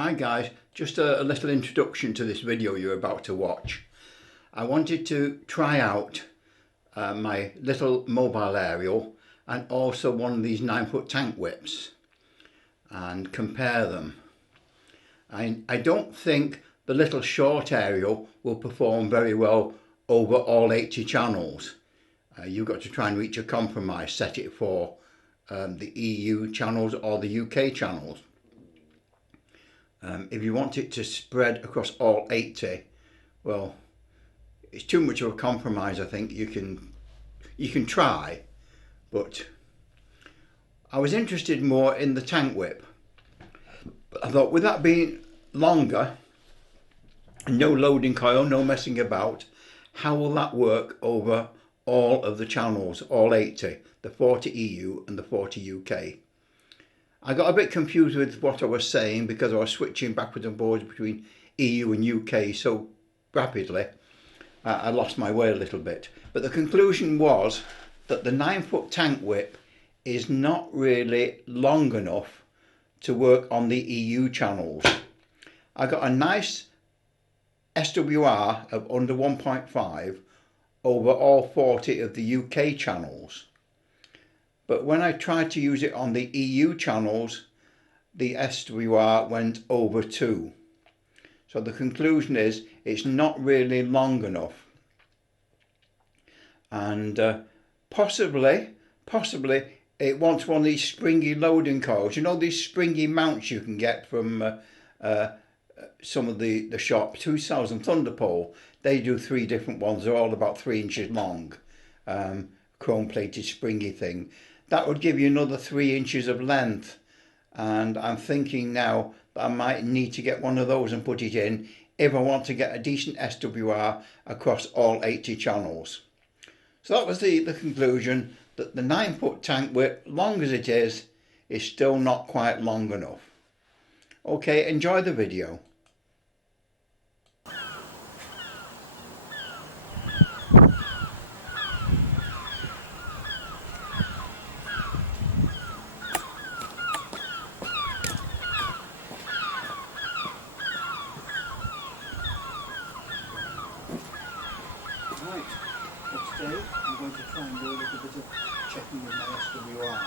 Hi guys, just a little introduction to this video you're about to watch. I wanted to try out my little mobile aerial and also one of these 9-foot tank whips and compare them. I don't think the little short aerial will perform very well over all 80 channels. You've got to try and reach a compromise, set it for the EU channels or the UK channels. If you want it to spread across all 80, well, it's too much of a compromise. I think you can try, but I was interested more in the tank whip. But I thought with that being longer, no loading coil, no messing about, how will that work over all of the channels, all 80, the 40 EU and the 40 UK? I got a bit confused with what I was saying because I was switching backwards and forwards between EU and UK so rapidly. I lost my way a little bit. But the conclusion was that the 9-foot tank whip is not really long enough to work on the EU channels. I got a nice SWR of under 1.5 over all 40 of the UK channels. But when I tried to use it on the EU channels, the SWR went over 2. So the conclusion is it's not really long enough. And possibly it wants one of these springy loading coils. You know these springy mounts you can get from some of the shops, 2000 Thunderpole. They do 3 different ones. They're all about 3 inches long. Chrome plated springy thing. That would give you another 3 inches of length, and I'm thinking now that I might need to get one of those and put it in if I want to get a decent SWR across all 80 channels. So that was the conclusion, that the 9-foot tank whip, long as it is still not quite long enough. Okay, enjoy the video. Right, today I'm going to try and do a little bit of checking with my SWR. I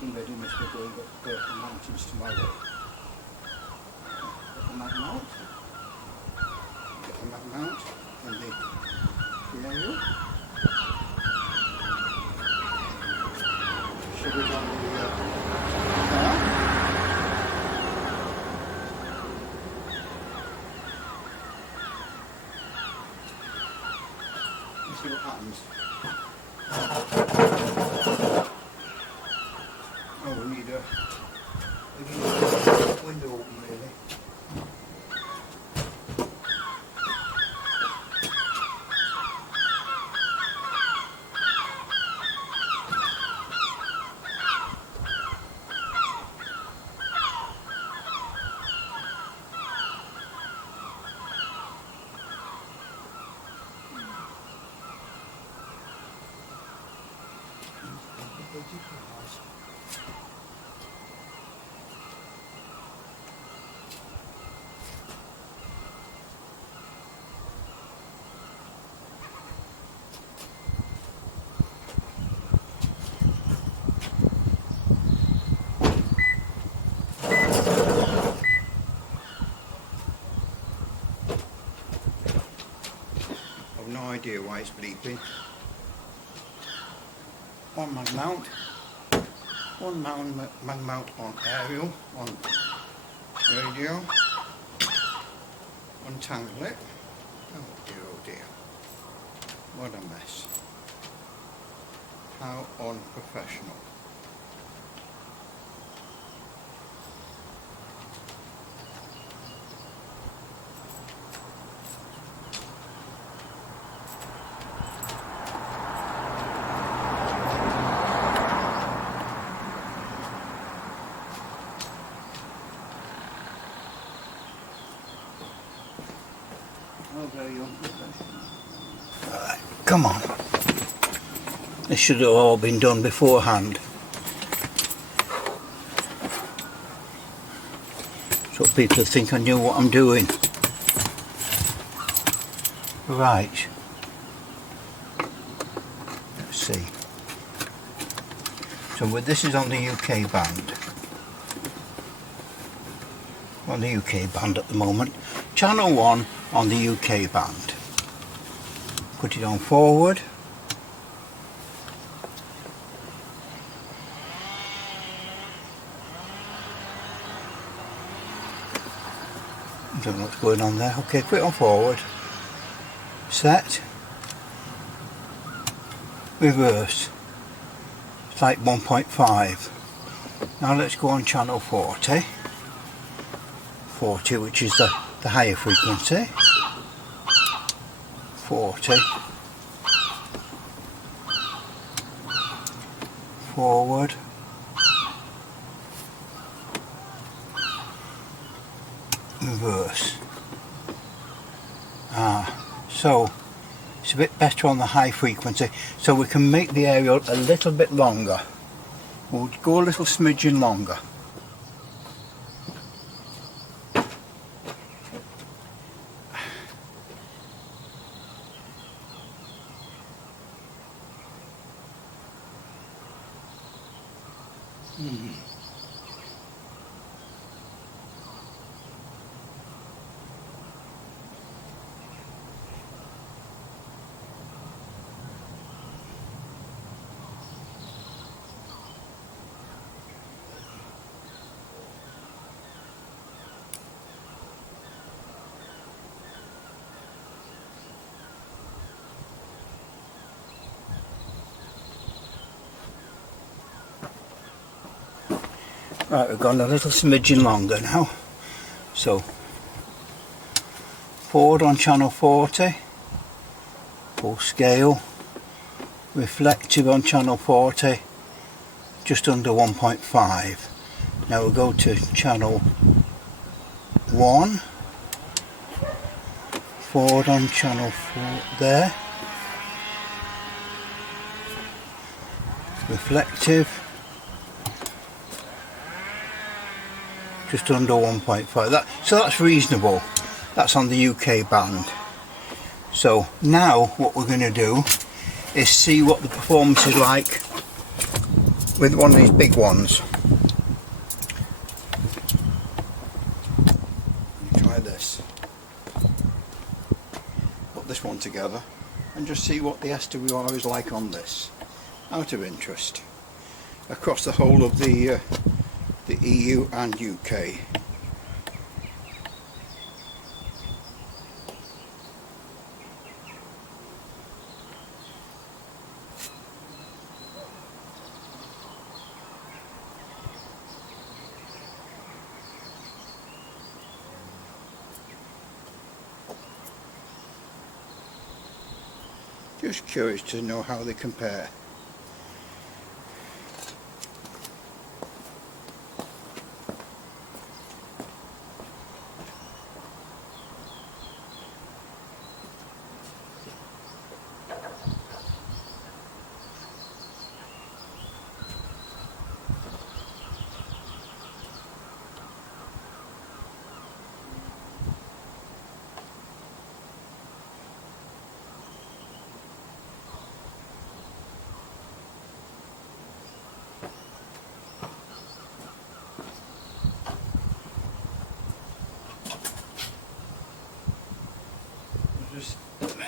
think I do miss me going up the mountains tomorrow. Get the mag mount. Get the mag mount and the aerial. Shove it on the car. See what happens. Oh, we need a window open really. I've no idea why it's bleeping. One mag mount. One mag mount on aerial, on radio, untangle it. Oh dear, what a mess. How unprofessional. Very unprofessional. Come on. This should have all been done beforehand. so people think I knew what I'm doing. Right, let's see. So this is on the UK band. On the UK band at the moment. Channel 1 on the UK band. Put it on forward. Don't know what's going on there. Okay, put it on forward. Set. Reverse. It's like 1.5. Now let's go on channel 40. 40, which is the higher frequency. 40. Forward. Reverse. So it's a bit better on the high frequency, so we can make the aerial a little bit longer. We'll go a little smidgen longer. Right, we've gone a little smidgen longer now. So, forward on channel 40, full scale, reflective on channel 40, just under 1.5. Now we'll go to channel 1, forward on channel 4 there, reflective, just under 1.5. So that's reasonable. That's on the UK band. So now what we're going to do is see what the performance is like with one of these big ones. Try this. Put this one together and just see what the SWR is like on this, out of interest, across the whole of the EU and UK. Just curious to know how they compare.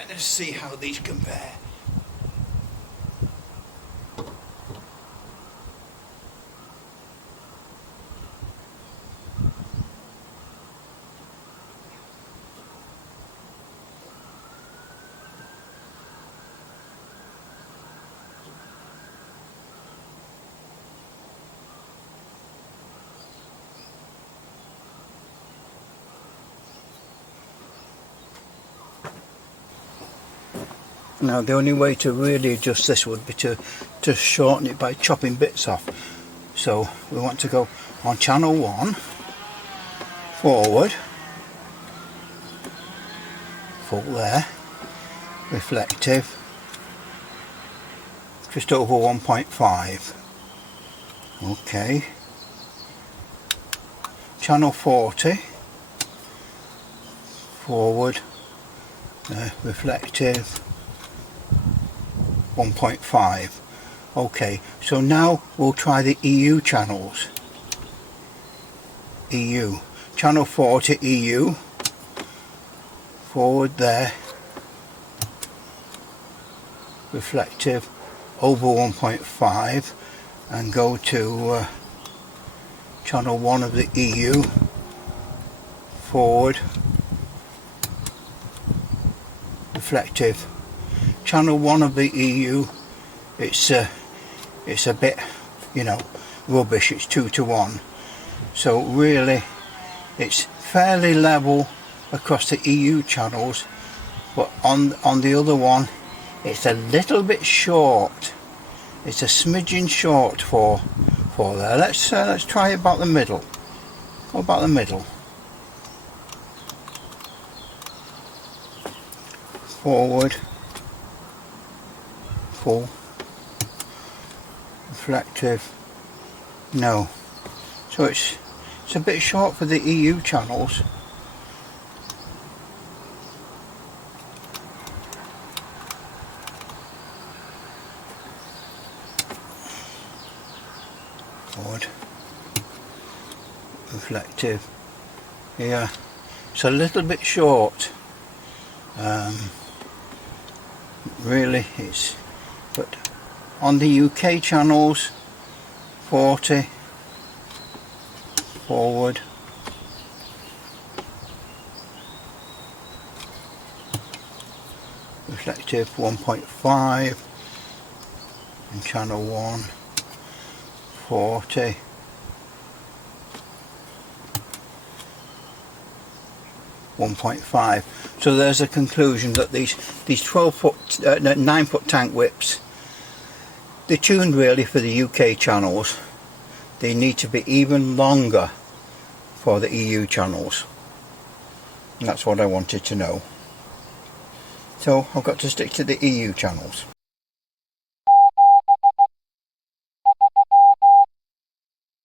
Let's see how these compare. Now the only way to really adjust this would be to shorten it by chopping bits off. So we want to go on channel 1, forward, full there, reflective, just over 1.5. Okay. channel 40, forward, reflective 1.5. Okay, so now we'll try the EU channels. EU, channel 40 EU, forward there, reflective over 1.5, and go to channel 1 of the EU, forward, reflective. Channel 1 of the EU, it's a bit, you know, rubbish. It's 2 to 1. So really, it's fairly level across the EU channels, but on the other one, it's a little bit short. It's a smidgen short for there. Let's try about the middle. Go about the middle. Forward, full, reflective, no. So it's a bit short for the EU channels. Forward, reflective, yeah, it's a little bit short. Really, it's, but on the UK channels, 40, forward, reflective 1.5, and channel 1, 40, .5. So there's a conclusion that these 9-foot tank whips, they're tuned really for the UK channels. They need to be even longer for the EU channels. And that's what I wanted to know. So I've got to stick to the EU channels.